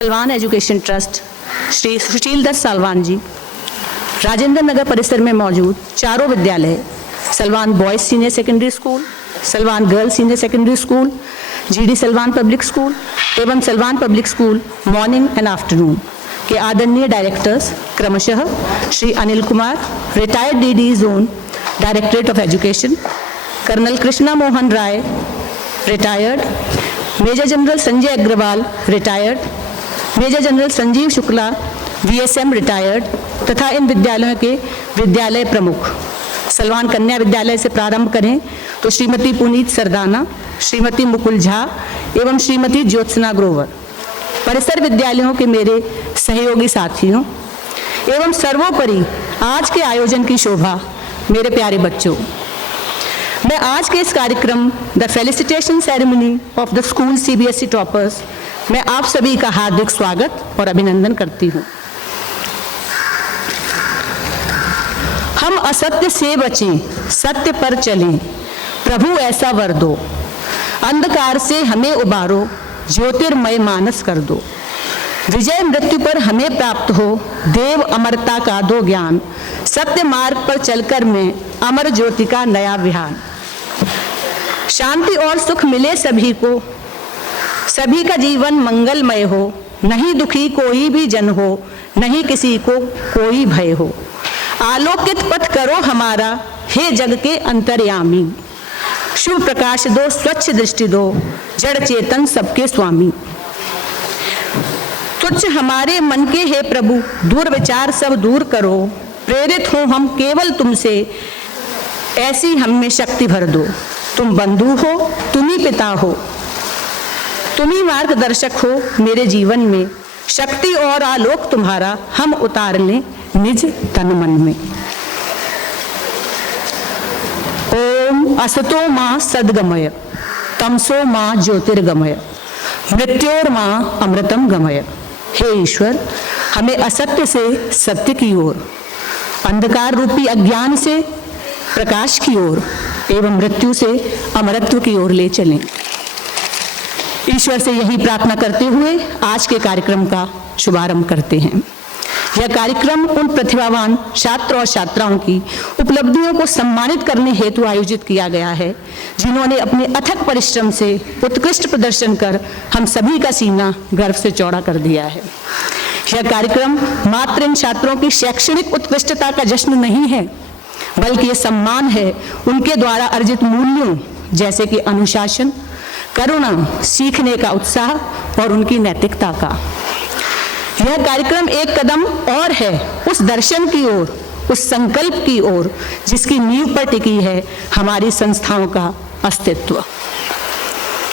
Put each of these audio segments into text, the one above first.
Salwan education trust Shri Sushil Dutt Salwan ji Rajendra Nagar परिसर में मौजूद चारों विद्यालय Salwan boys senior secondary school, Salwan girls senior secondary school, GD Salwan public school एवं Salwan public school morning and afternoon के आदरणीय डायरेक्टर्स क्रमशः Shri Anil Kumar retired DD zone directorate of education, colonel Krishna Mohan Rai retired, major general Sanjay Agarwal retired, major general Sanjeev Shukla VSM retired तथा इन विद्यालयों के विद्यालय प्रमुख। सलवान कन्या विद्यालय से प्रारंभ करें तो श्रीमती पुनीत सरदाना, श्रीमती मुकुल झा एवं श्रीमती ज्योत्सना ग्रोवर, परिसर विद्यालयों के मेरे सहयोगी साथियों एवं सर्वोपरि आज के आयोजन की शोभा मेरे प्यारे बच्चों, मैं आज के इस कार्यक्रम the felicitation ceremony of the school CBSE toppers मैं आप सभी का हार्दिक स्वागत और अभिनंदन करती हूँ। हम असत्य से बचें, सत्य पर चलें, प्रभु ऐसा वर दो, अंधकार से हमें उबारो, ज्योतिर्मय मानस कर दो, विजय मृत्यु पर हमें प्राप्त हो, देव अमरता का दो ज्ञान, सत्य मार्ग पर चलकर मैं अमर ज्योति का नया विहान, शांति और सुख मिले सभी को, सभी का जीवन मंगलमय हो, नहीं दुखी कोई भी जन हो, नहीं किसी को कोई भय हो, आलोकित पथ करो हमारा, हे जग के अंतर्यामी, शुभ प्रकाश दो, स्वच्छ दृष्टि दो, जड़ चेतन सबके स्वामी, तुच्छ हमारे मन के हे प्रभु, दूर विचार सब दूर करो, प्रेरित हो हम केवल तुमसे, ऐसी हम में शक्ति भर दो, तुम बंधु हो, तुम ही पिता हो, तुम ही मार्गदर्शक हो मेरे जीवन में, शक्ति और आलोक तुम्हारा हम उतार लें निज तन मन में। ओम असतो मां सद्गमय, तमसो मां ज्योतिर्गमय, मृत्योर्मां अमृतम गमय। हे ईश्वर, हमें असत्य से सत्य की ओर, अंधकार रूपी अज्ञान से प्रकाश की ओर एवं मृत्यु से अमरत्व की ओर ले चलें। ईश्वर से यही प्रार्थना करते हुए आज के कार्यक्रम का शुभारंभ करते हैं। यह कार्यक्रम उन प्रतिभावान छात्र और छात्राओं की उपलब्धियों को सम्मानित करने हेतु आयोजित किया गया है, जिन्होंने अपने अथक परिश्रम से उत्कृष्ट प्रदर्शन कर हम सभी का सीना गर्व से चौड़ा कर दिया है। यह कार्यक्रम मात्र इन छात्रों की शैक्षणिक उत्कृष्टता का जश्न नहीं है, बल्कि यह सम्मान है उनके द्वारा अर्जित मूल्यों जैसे कि अनुशासन, करुणा, सीखने का उत्साह और उनकी नैतिकता का। यह कार्यक्रम एक कदम और है उस दर्शन की ओर, उस संकल्प की ओर जिसकी नींव पर टिकी है हमारी संस्थाओं का अस्तित्व,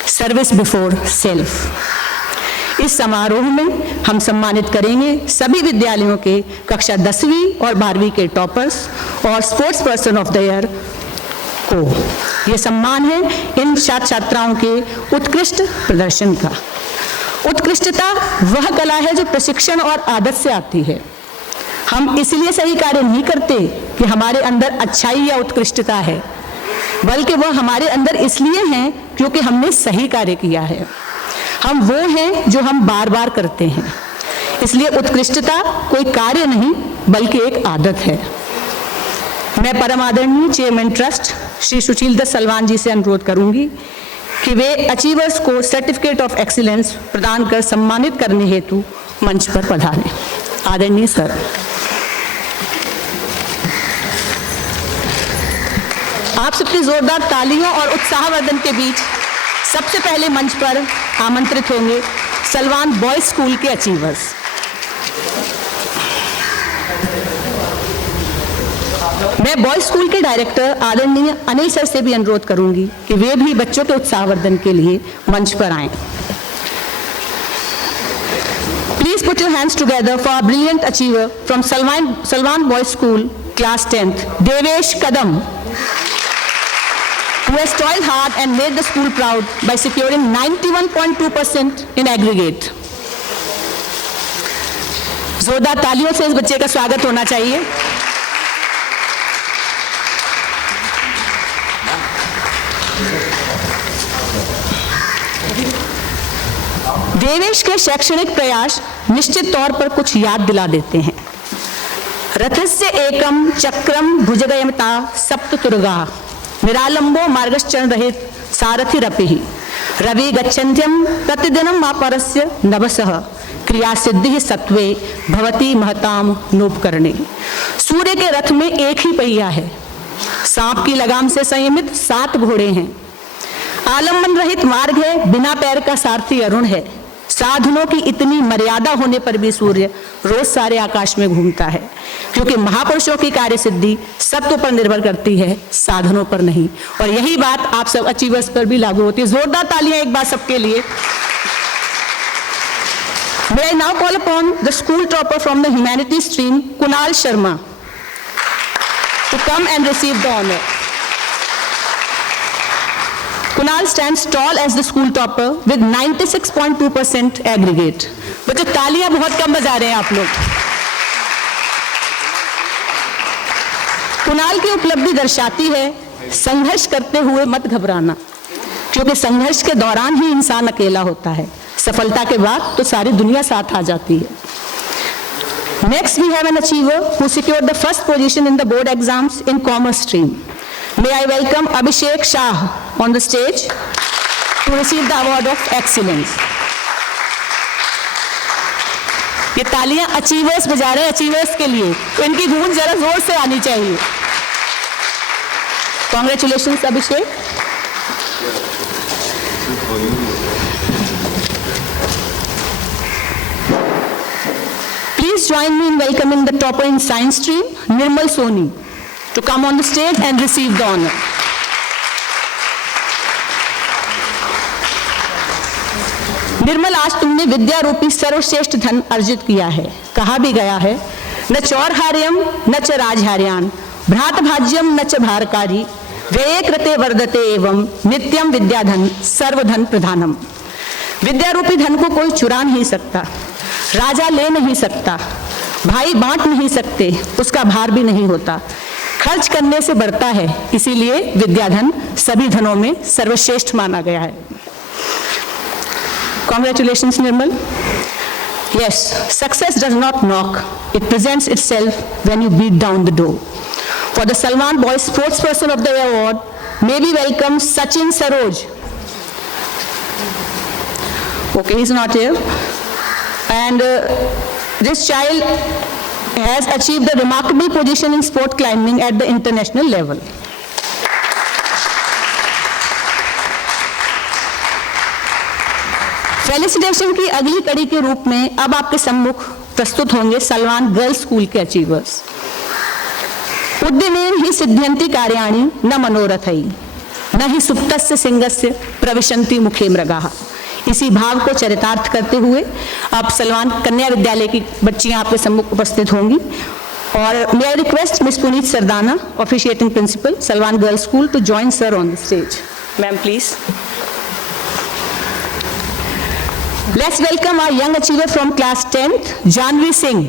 सर्विस बिफोर सेल्फ। इस समारोह में हम सम्मानित करेंगे सभी विद्यालयों के कक्षा 10वीं और 12वीं के टॉपर्स और sports person of the year को। यह सम्मान है इन छात्र छात्राओं के उत्कृष्ट प्रदर्शन का। उत्कृष्टता वह कला है जो प्रशिक्षण और आदत से आती है। हम इसलिए सही कार्य नहीं करते कि हमारे अंदर अच्छाई या उत्कृष्टता है, बल्कि वह हमारे अंदर इसलिए है क्योंकि हमने सही कार्य किया है। हम वो हैं जो हम बार बार करते हैं। इसलिए उत्कृष्टता कोई कार्य नहीं बल्कि एक आदत है। मैं परम आदरणीय चेयरमैन ट्रस्ट श्री सुशील दत्त सालवान जी से अनुरोध करूंगी कि वे अचीवर्स को सर्टिफिकेट ऑफ एक्सीलेंस प्रदान कर सम्मानित करने हेतु मंच पर पधारें। आदरणीय सर। आप सबकी जोरदार तालियों और उत्साहवर्धन के बीच सबसे पहले मंच पर आमंत्रित होंगे सलवान बॉयज स्कूल के अचीवर्स। मैं बॉयज स्कूल के डायरेक्टर आदरणीय अनिल सर से भी अनुरोध करूंगी कि वे भी बच्चों के उत्साहवर्धन के लिए मंच पर आएं। Please put your hands together for brilliant achiever from Salwan boys school class 10th, Devesh Kadam, who has toiled hard and made the school proud by securing 91.2% in aggregate. जोरदार तालियों से इस बच्चे का स्वागत होना चाहिए। देवेश के शैक्षणिक प्रयास निश्चित तौर पर कुछ याद दिला देते हैं। रथस्य एकम चक्रम भुजगयमता सप्ततुर्गा निरालंबो मार्गश्चरण रहित सारथि रपि रवि गच्छन्त्यम प्रतिदिनम मापरस्य नवसः क्रिया सिद्धि सत्वे भवती महताम नोपकरणे। सूर्य के रथ में एक ही पहिया है, सांप की लगाम से संयमित 7 घोड़े हैं, आलम्बन रहित मार्ग है, बिना पैर का सारथी अरुण है। साधनों की इतनी मर्यादा होने पर भी सूर्य रोज सारे आकाश में घूमता है, क्योंकि महापुरुषों की कार्य सिद्धि सत्व पर निर्भर करती है, साधनों पर नहीं। और यही बात आप सब अचीवर्स पर भी लागू होती है। जोरदार तालियां एक बार सबके लिए। May I now call upon the school topper from the humanities stream, Kunal Sharma, to come and receive the honor. Kunal stands tall as the school topper with 96.2% aggregate. बच्चों तालियां बहुत कम बजा रहे हैं आप लोग। कुणाल की उपलब्धि दर्शाती है संघर्ष करते हुए मत घबराना, क्योंकि संघर्ष के दौरान ही इंसान अकेला होता है, सफलता के बाद तो सारी दुनिया साथ आ जाती है। Next we have an achiever who secured the first position in the board exams in commerce stream. May I welcome Abhishek Shah on the stage to receive the award of excellence. ये तालियां achievers बजा रहे हैं, achievers के लिए, तो इनकी गूंज जरा जोर से आनी चाहिए। Congratulations Abhishek. Please join me in welcoming the topper in science stream, Nirmal Soni, to come on the stage and receive the honor. निर्मल, आज तुमने विद्या रूपी सर्वश्रेष्ठ धन अर्जित किया है। कहा भी गया है, न चौरहार्यम न च राजहार्यान भ्रात भाज्यम न च भारकारी व्यये कृते वर्धते एवं नित्यम विद्याधन सर्वधन प्रधानम। विद्या रूपी धन को कोई चुरा नहीं सकता, राजा ले नहीं सकता, भाई बांट नहीं सकते, उसका भार भी नहीं होता, खर्च करने से बढ़ता है, इसीलिए विद्याधन सभी धनों में सर्वश्रेष्ठ माना गया है। Congratulations, Nirmal. Yes, success does not knock. It presents itself when you beat down the door. For the Salwan Boys Sportsperson of the Year Award, may we welcome Sachin Saroj. Okay, he's not here. And this child has achieved a remarkable position in sport climbing at the international level. Felicitation की अगली कड़ी के रूप में अब आपके सम्मुख प्रस्तुत होंगे सलवान गर्ल्स स्कूल के अचीवर्स। उद्यमेन ही सिद्ध्यन्ति कार्याणि न मनोरथै न ही सुप्तस्य सिंहस्य प्रविशन्ति मुखे मृगाः। इसी भाव को चरितार्थ करते हुए अब सलवान कन्या विद्यालय की बच्चियां आपके सम्मुख उपस्थित होंगी। और may I request miss Puneet Sardana, officiating principal, Salwan girls school, to join sir on the stage. Ma'am please. Let's welcome our young achiever from class 10th, Janvi Singh.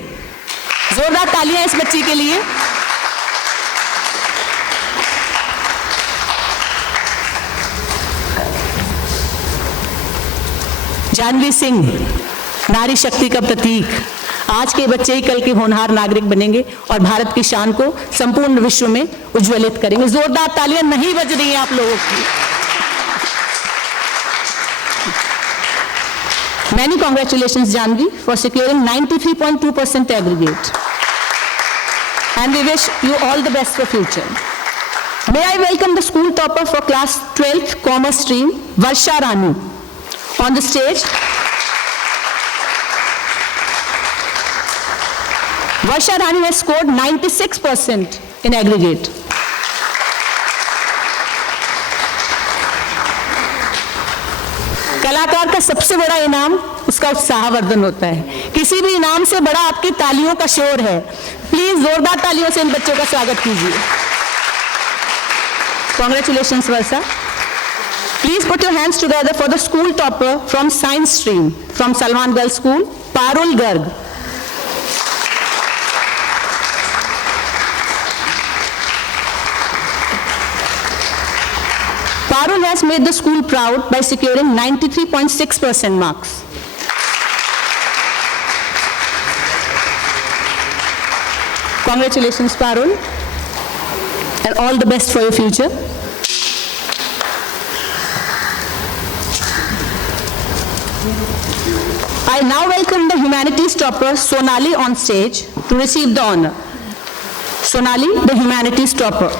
जोरदार तालियां इस बच्ची के लिए। जानवी सिंह नारी शक्ति का प्रतीक। आज के बच्चे ही कल के होनहार नागरिक बनेंगे और भारत की शान को संपूर्ण विश्व में उज्ज्वलित करेंगे। जोरदार तालियां नहीं बज रही हैं आप लोगों की। Many congratulations, Janvi, for securing 93.2% aggregate. And we wish you all the best for future. May I welcome the school topper for class 12th commerce stream, Varsha Rani, on the stage. Varsha Rani has scored 96% in aggregate. कलाकार का सबसे बड़ा इनाम उसका उत्साहवर्धन होता है। किसी भी इनाम से बड़ा आपकी तालियों का शोर है। प्लीज जोरदार तालियों से इन बच्चों का स्वागत कीजिए। Congratulations, Varsha. Please put your hands together for the school topper from science stream from Salwan Girls School, Parul Garg. Parul has made the school proud by securing 93.6% marks. Congratulations, Parul, and all the best for your future. I now welcome the humanities topper Sonali on stage to receive the honor. Sonali, the humanities topper.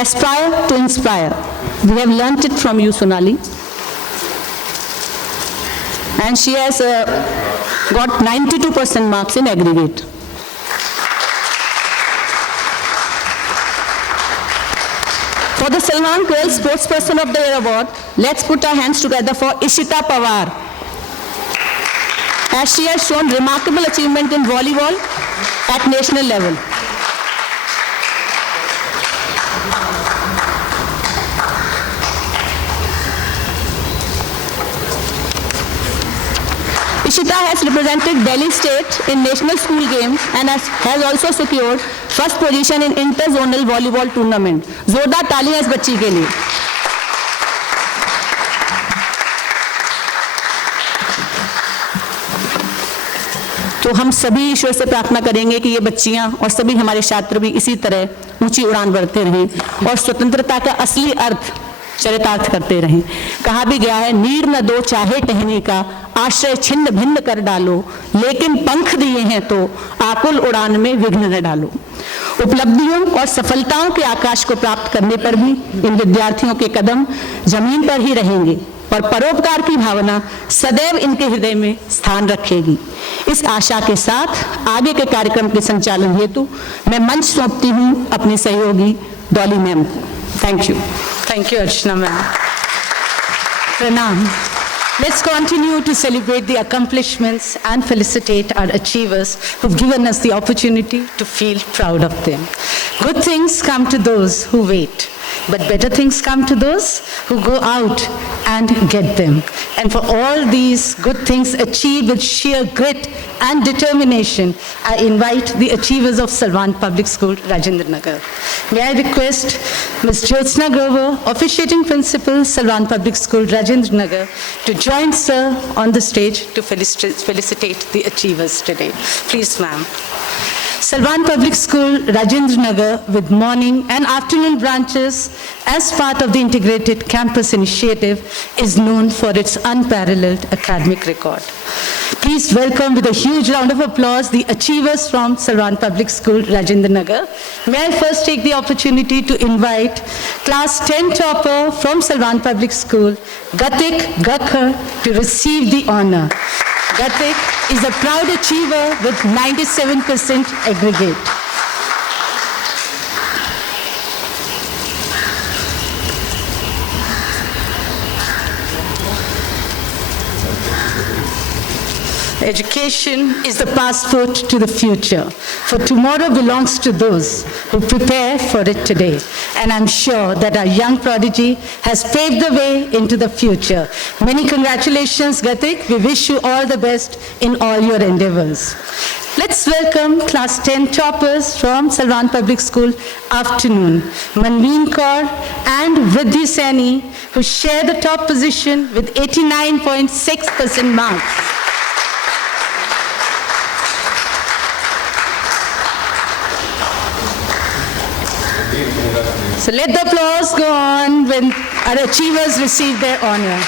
Aspire to inspire. We have learnt it from you, Sonali. And she has got 92% marks in aggregate. For the Salwan Girls Sportsperson of the Year Award, let's put our hands together for Ishita Pawar, as she has shown remarkable achievement in volleyball at national level. Ishita has represented Delhi State in national school games and has also secured first position in inter-zonal volleyball tournament. जोरदार तालियां इस बच्ची के लिए. तो हम सभी ईश्वर से प्रार्थना करेंगे कि ये बच्चियां और सभी हमारे छात्र भी इसी तरह ऊंची उड़ान भरते रहें और स्वतंत्रता का असली अर्थ चरितार्थ करते रहें. कहा भी गया है, नीर न दो चाहे टहनी का, आश्रय छिन्न भिन्न कर डालो, लेकिन पंख दिए हैं तो आकुल उड़ान में विघ्न न डालो. उपलब्धियों और सफलताओं के आकाश को प्राप्त करने पर भी इन विद्यार्थियों के कदम जमीन पर ही रहेंगे और परोपकार की भावना सदैव इनके हृदय में स्थान रखेगी. इस आशा के साथ आगे के कार्यक्रम के संचालन हेतु मैं मंच सौंपती हूँ अपने सहयोगी डॉली मैम को. Thank you. Thank you, Archana ma'am. Pranam. Let's continue to celebrate the accomplishments and felicitate our achievers who've given us the opportunity to feel proud of them. Good things come to those who wait, but better things come to those who go out and get them. And for all these good things achieved with sheer grit and determination, I invite the achievers of Salwan Public School, Rajendra Nagar. May I request Ms. Jyotsna Grover, officiating principal, Salwan Public School, Rajendra Nagar, to join sir on the stage to felicitate the achievers today. Please, ma'am. Salwan Public School, Rajendra Nagar, with morning and afternoon branches as part of the integrated campus initiative, is known for its unparalleled academic record. Please welcome with a huge round of applause the achievers from Salwan Public School, Rajendra Nagar. May I first take the opportunity to invite class 10 topper from Salwan Public School, Gatik Gakhar, to receive the honor. Gatik is a proud achiever with 97% aggregate. Education is the passport to the future, for tomorrow belongs to those who prepare for it today. And I'm sure that our young prodigy has paved the way into the future. Many congratulations, Gatik. We wish you all the best in all your endeavors. Let's welcome class 10 toppers from Salwan Public School afternoon, Manveen Kaur and Vriddhi Saini, who share the top position with 89.6% marks. So let the applause go on when our achievers receive their honor.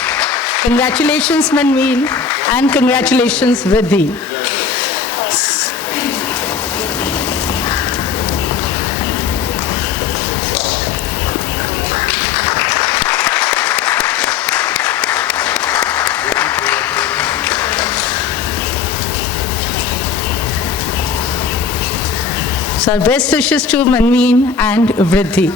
Congratulations, Manveen, and congratulations, Vriddhi. So our best wishes to Manveen and Vriddhi.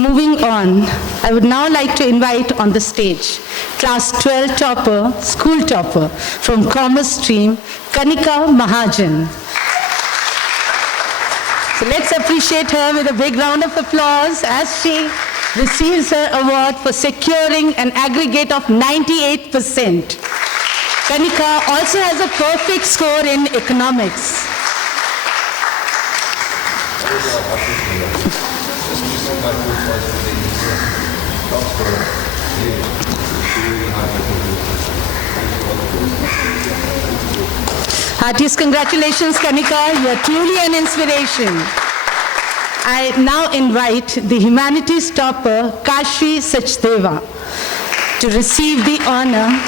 Moving on, I would now like to invite on the stage class 12 topper, school topper from Commerce Stream, Kanika Mahajan. So let's appreciate her with a big round of applause as she receives her award for securing an aggregate of 98%. Kanika also has a perfect score in economics. Heartiest congratulations, Kanika. You are truly an inspiration. I now invite the humanities topper, Kashvi Sachdeva, to receive the honor.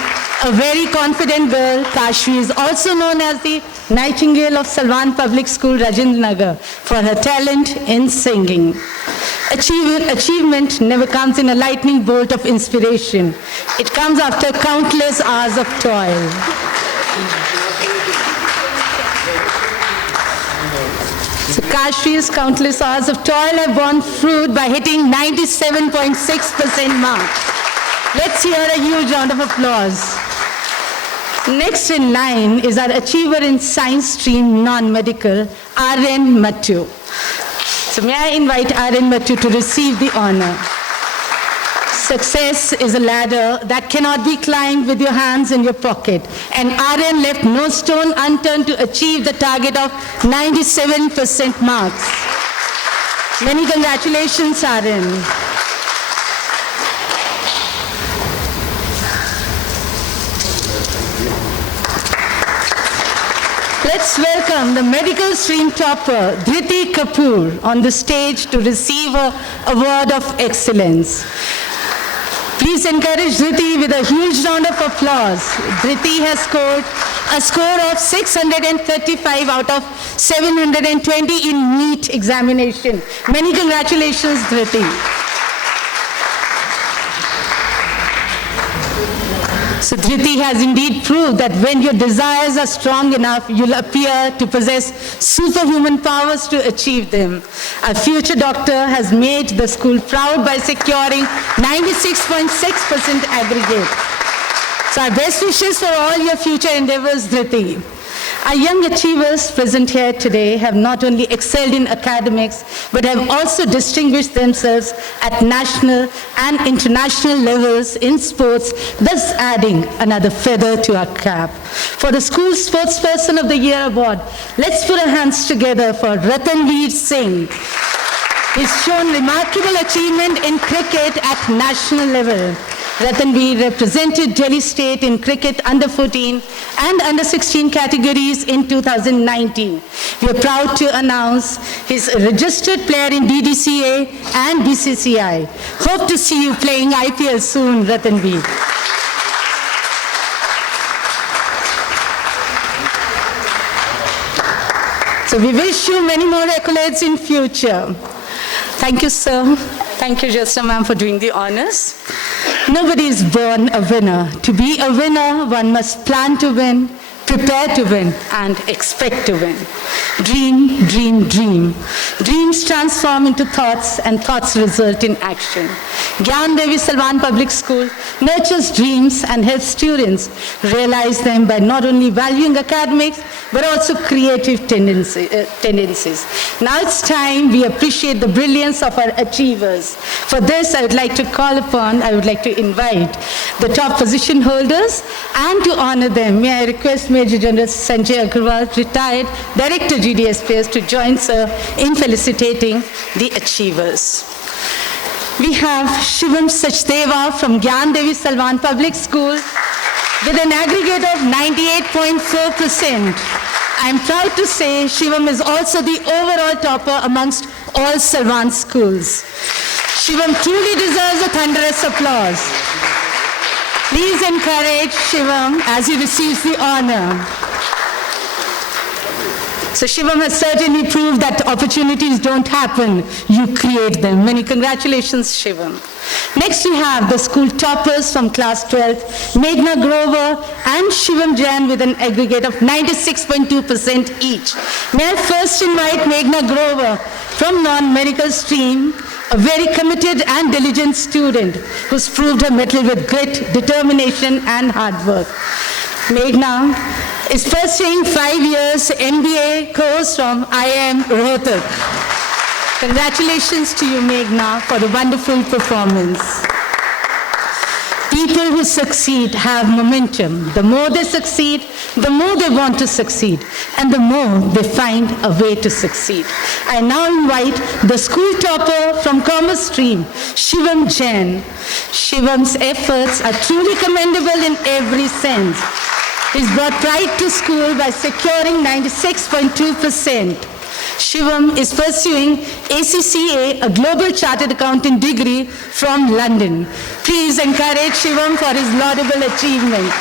A very confident girl, Kashvi is also known as the Nightingale of Salwan Public School, Rajendranagar, for her talent in singing. Achievement never comes in a lightning bolt of inspiration. It comes after countless hours of toil. So Kashvi's countless hours of toil have borne fruit by hitting 97.6% mark. Let's hear a huge round of applause. Next in line is our achiever in science stream non-medical, Aryan Matthew. So may I invite Aryan Matthew to receive the honor. Success is a ladder that cannot be climbed with your hands in your pocket. And Aryan left no stone unturned to achieve the target of 97% marks. Many congratulations, Aryan. Let's welcome the medical stream topper, Dhriti Kapoor, on the stage to receive an award of excellence. Please encourage Dhriti with a huge round of applause. Dhriti has scored a score of 635 out of 720 in NEET examination. Many congratulations, Dhriti. So Dhriti has indeed proved that when your desires are strong enough, you'll appear to possess superhuman powers to achieve them. Our future doctor has made the school proud by securing 96.6% aggregate. So our best wishes for all your future endeavors, Dhriti. Our young achievers present here today have not only excelled in academics, but have also distinguished themselves at national and international levels in sports, thus adding another feather to our cap. For the School Sportsperson of the Year award, let's put our hands together for Ratanveer Singh. He's shown remarkable achievement in cricket at national level. Ratanveer represented Delhi State in cricket under 14 and under 16 categories in 2019. We are proud to announce he's a registered player in DDCA and BCCI. Hope to see you playing IPL soon, Ratanveer. So we wish you many more accolades in future. Thank you, sir. Thank you, Jyotsna ma'am, for doing the honors. Nobody is born a winner. To be a winner, one must plan to win, prepare to win, and expect to win. Dream, dream, dream. Dreams transform into thoughts, and thoughts result in action. Gyan Devi Salwan Public School nurtures dreams and helps students realize them by not only valuing academics, but also creative tendencies. Now it's time we appreciate the brilliance of our achievers. For this, I would like to invite the top position holders, and to honor them, may I request Major General Sanjay Agarwal, retired Director GDSPS, to join sir in felicitating the achievers. We have Shivam Sachdeva from Gyan Devi Salwan Public School with an aggregate of 98.4%. I'm proud to say Shivam is also the overall topper amongst all Salwan schools. Shivam truly deserves a thunderous applause. Please encourage Shivam as he receives the honor. So Shivam has certainly proved that opportunities don't happen, you create them. Many congratulations, Shivam. Next we have the school toppers from class 12, Meghna Grover and Shivam Jain with an aggregate of 96.2% each. May I first invite Meghna Grover from non-medical stream, a very committed and diligent student who's proved her mettle with grit, determination and hard work. Meghna is pursuing 5 years MBA course from IIM Rohtak. Congratulations to you, Meghna, for the wonderful performance. People who succeed have momentum. The more they succeed, the more they want to succeed, and the more they find a way to succeed. I now invite the school topper from Commerce Stream, Shivam Jain. Shivam's efforts are truly commendable in every sense. He's brought pride to school by securing 96.2%. Shivam is pursuing ACCA, a Global Chartered Accountant degree from London. Please encourage Shivam for his laudable achievement.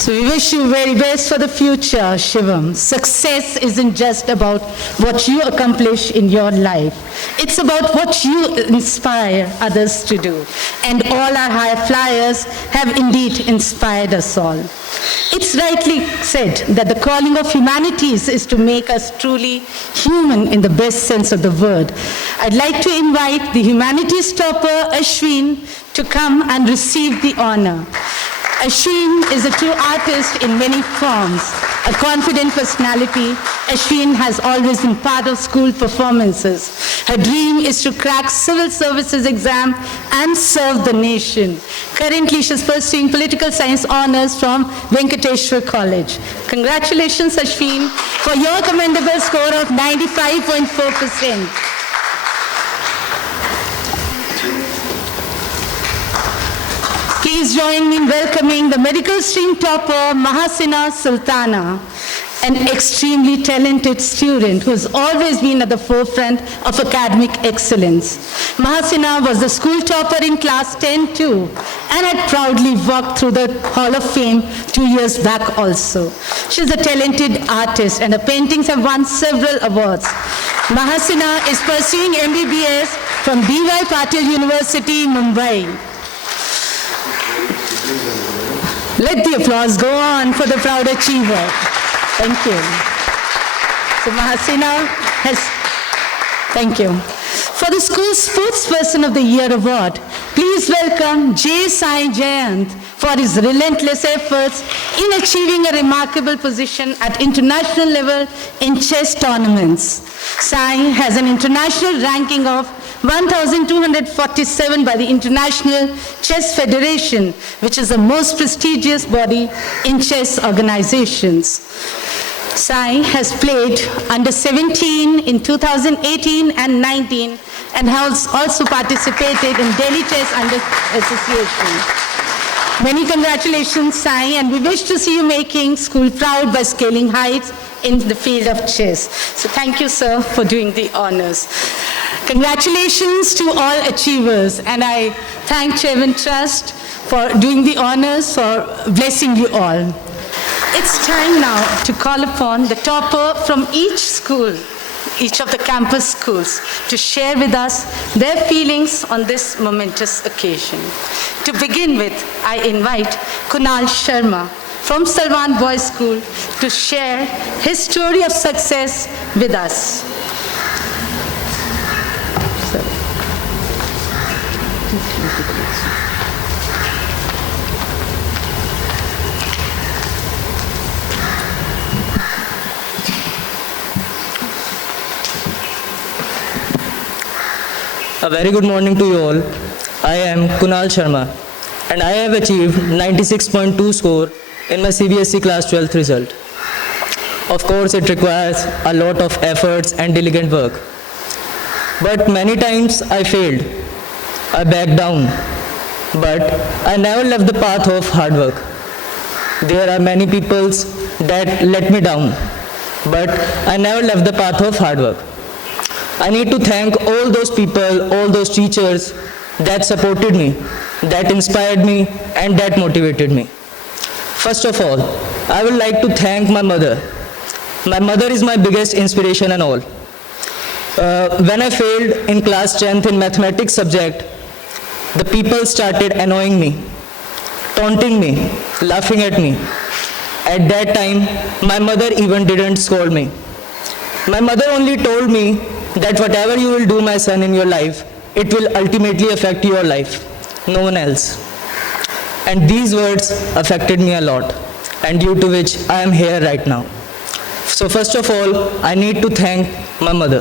So we wish you very best for the future, Shivam. Success isn't just about what you accomplish in your life. It's about what you inspire others to do. And all our high flyers have indeed inspired us all. It's rightly said that the calling of humanities is to make us truly human in the best sense of the word. I'd like to invite the humanities topper, Ashwin, to come and receive the honor. Ashwin is a true artist in many forms, a confident personality. Ashwin has always been part of school performances. Her dream is to crack civil services exam and serve the nation. Currently, she's pursuing political science honors from Venkateshwar College. Congratulations, Ashwin, for your commendable score of 95.4%. Please join me in welcoming the medical stream topper, Mahasina Sultana, an extremely talented student who has always been at the forefront of academic excellence. Mahasina was the school topper in class 10 too, and had proudly walked through the Hall of Fame 2 years back also. She's a talented artist and her paintings have won several awards. Mahasina is pursuing MBBS from D.Y. Patil University, Mumbai. Let the applause go on for the proud achiever. Thank you. So Mahasina has, thank you. For the school Sportsperson of the Year award, please welcome J. Sai Jayant for his relentless efforts in achieving a remarkable position at international level in chess tournaments. Sai has an international ranking of 1,247 by the International Chess Federation, which is the most prestigious body in chess organizations. Sai has played under 17 in 2018 and 19 and has also participated in Delhi Chess Under Association. Many congratulations, Sai, and we wish to see you making school proud by scaling heights in the field of chess. So thank you, sir, for doing the honors. Congratulations to all achievers, and I thank Chairman Trust for doing the honors, for blessing you all. It's time now to call upon the topper from each school, each of the campus schools, to share with us their feelings on this momentous occasion. To begin with, I invite Kunal Sharma from Salwan Boys School to share his story of success with us. A very good morning to you all. I am Kunal Sharma and I have achieved 96.2 score in my CBSE class 12th result. Of course, it requires a lot of efforts and diligent work. But many times I failed. I backed down. But I never left the path of hard work. There are many people that let me down. But I never left the path of hard work. I need to thank all those people, all those teachers that supported me, that inspired me, and that motivated me. First of all, I would like to thank my mother. My mother is my biggest inspiration and all. When I failed in class 10th in mathematics subject, the people started annoying me, taunting me, laughing at me. At that time, my mother even didn't scold me. My mother only told me that whatever you will do, my son, in your life, it will ultimately affect your life, no one else. And these words affected me a lot, and due to which I am here right now. So first of all, I need to thank my mother.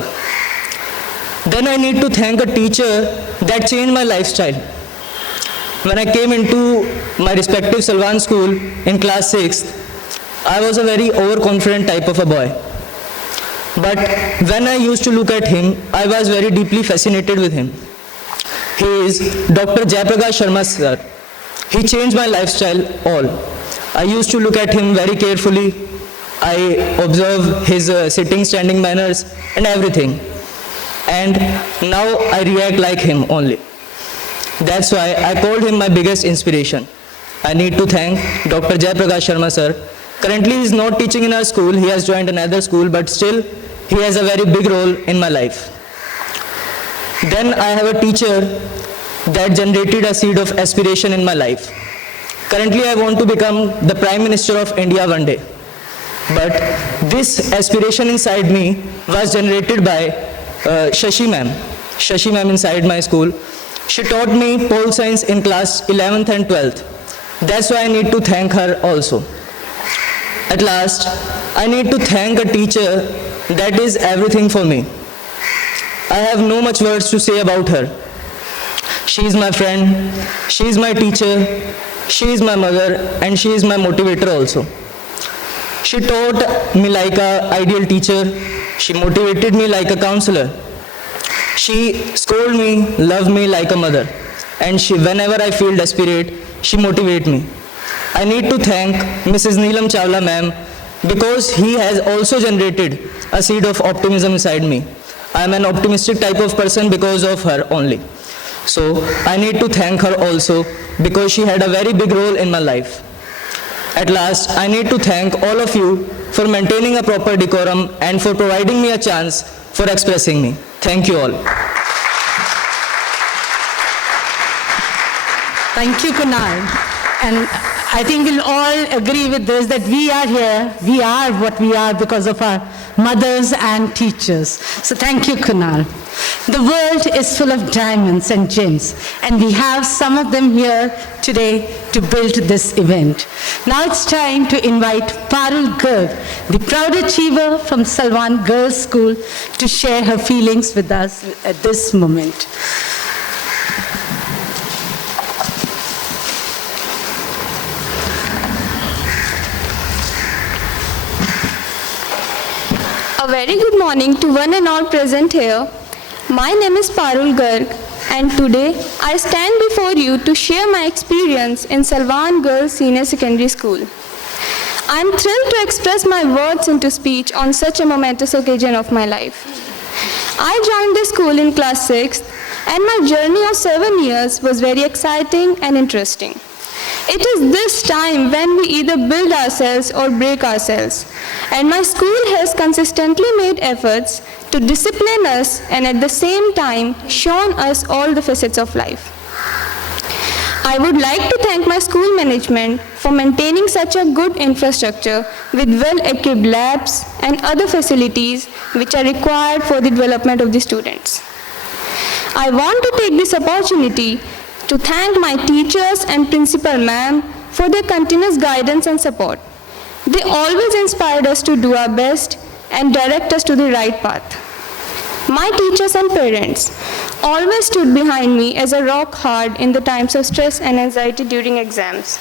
Then I need to thank a teacher that changed my lifestyle. When I came into my respective Salvan school in class 6th, I was a very overconfident type of a boy. But when I used to look at him, I was very deeply fascinated with him. He is Dr. Jayaprakash Sharma sir. He changed my lifestyle all. I used to look at him very carefully. I observe his sitting, standing manners and everything. And now I react like him only. That's why I called him my biggest inspiration. I need to thank Dr. Jayaprakash Sharma sir. Currently he is not teaching in our school, he has joined another school, but still he has a very big role in my life. Then I have a teacher that generated a seed of aspiration in my life. Currently I want to become the Prime Minister of India one day. But this aspiration inside me was generated by Shashi ma'am. Shashi ma'am inside my school. She taught me pole science in class 11th and 12th. That's why I need to thank her also. At last, I need to thank a teacher that is everything for me. I have no much words to say about her. She is my friend, she is my teacher, she is my mother, and she is my motivator also. She taught me like an ideal teacher. She motivated me like a counselor. She scolded me, loved me like a mother. And whenever I feel desperate, she motivates me. I need to thank Mrs. Neelam Chawla ma'am because he has also generated a seed of optimism inside me. I am an optimistic type of person because of her only. So I need to thank her also because she had a very big role in my life. At last, I need to thank all of you for maintaining a proper decorum and for providing me a chance for expressing me. Thank you all. Thank you, Kunal. And I think we'll all agree with this, that we are here, we are what we are because of our mothers and teachers. So thank you, Kunal. The world is full of diamonds and gems, and we have some of them here today to build this event. Now it's time to invite Parul Garg, the proud achiever from Salvan Girls' School, to share her feelings with us at this moment. A very good morning to one and all present here. My name is Parul Garg, and today I stand before you to share my experience in Salvan Girls Senior Secondary School. I am thrilled to express my words into speech on such a momentous occasion of my life. I joined the school in class 6th, and my journey of 7 years was very exciting and interesting. It is this time when we either build ourselves or break ourselves, and my school has consistently made efforts to discipline us and at the same time shown us all the facets of life. I would like to thank my school management for maintaining such a good infrastructure with well-equipped labs and other facilities which are required for the development of the students. I want to take this opportunity to thank my teachers and principal ma'am for their continuous guidance and support. They always inspired us to do our best and direct us to the right path. My teachers and parents always stood behind me as a rock hard in the times of stress and anxiety during exams.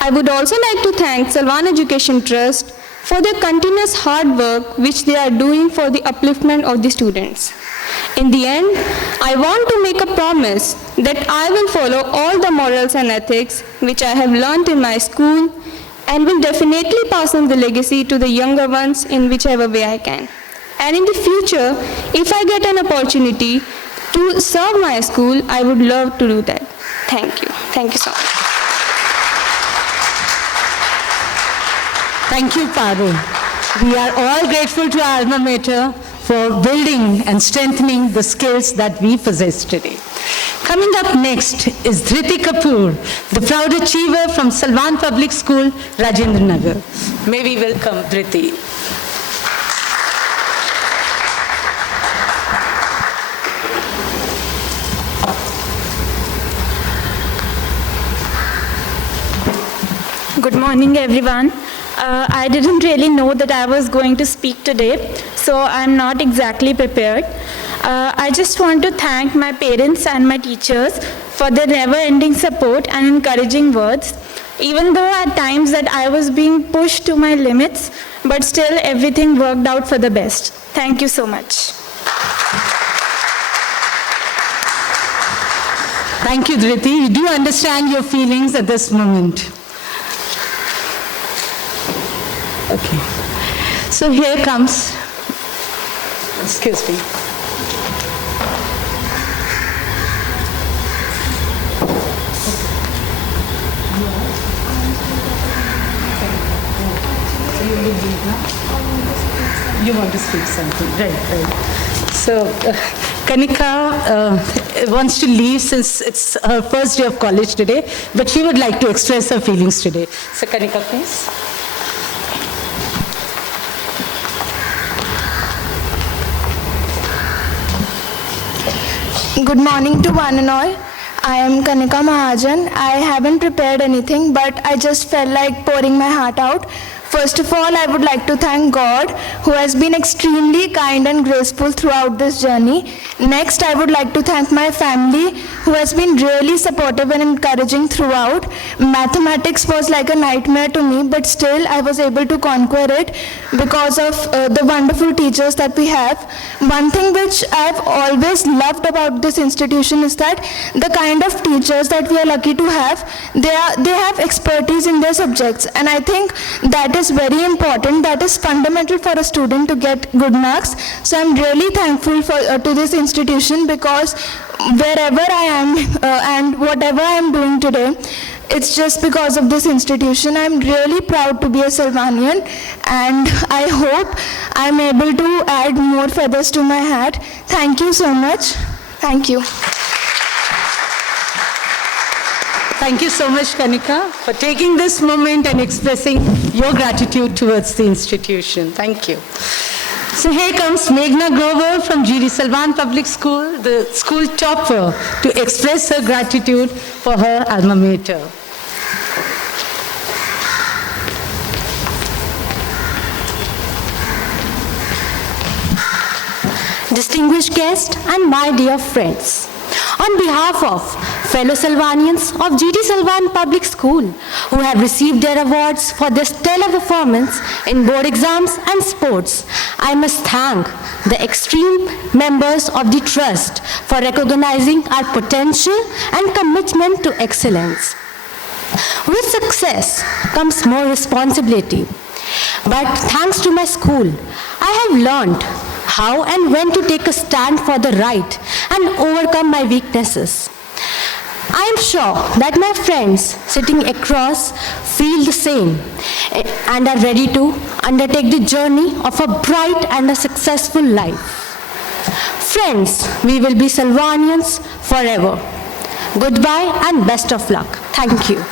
I would also like to thank Salvan Education Trust for their continuous hard work which they are doing for the upliftment of the students. In the end, I want to make a promise that I will follow all the morals and ethics which I have learned in my school and will definitely pass on the legacy to the younger ones in whichever way I can. And in the future, if I get an opportunity to serve my school, I would love to do that. Thank you. Thank you so much. Thank you, Parul. We are all grateful to our alma mater for building and strengthening the skills that we possess today. Coming up next is Dhriti Kapoor, the proud achiever from Salvan Public School, Rajendra Nagar. May we welcome Dhriti. Good morning, everyone. I didn't really know that I was going to speak today, so I'm not exactly prepared. I just want to thank my parents and my teachers for their never-ending support and encouraging words. Even though at times that I was being pushed to my limits, but still everything worked out for the best. Thank you so much. Thank you, Dhriti. You do understand your feelings at this moment. Okay. So here comes, excuse me. You want to speak something, right. So, Kanika wants to leave since it's her first day of college today, but she would like to express her feelings today. So, Kanika, please. Good morning to one and all. I am Kanika Mahajan. I haven't prepared anything, but I just felt like pouring my heart out. First of all, I would like to thank God, who has been extremely kind and graceful throughout this journey. Next, I would like to thank my family, who has been really supportive and encouraging throughout. Mathematics was like a nightmare to me, but still I was able to conquer it because of the wonderful teachers that we have. One thing which I've always loved about this institution is that the kind of teachers that we are lucky to have, they have expertise in their subjects, and I think that is very important. That is fundamental for a student to get good marks. So I'm really thankful to this institution, because wherever I am and whatever I am doing today, it's just because of this institution. I'm really proud to be a Salvanian, and I hope I'm able to add more feathers to my hat. Thank you so much. Thank you. Thank you so much, Kanika, for taking this moment and expressing your gratitude towards the institution. Thank you. So here comes Meghna Grover from GD Salvan Public School, the school topper, to express her gratitude for her alma mater. Distinguished guests and my dear friends, on behalf of fellow Salvanians of GD Salvan Public School who have received their awards for their stellar performance in board exams and sports, I must thank the extreme members of the Trust for recognizing our potential and commitment to excellence. With success comes more responsibility. But thanks to my school, I have learned how and when to take a stand for the right and overcome my weaknesses. I am sure that my friends sitting across feel the same and are ready to undertake the journey of a bright and a successful life. Friends, we will be Salvanians forever. Goodbye and best of luck. Thank you.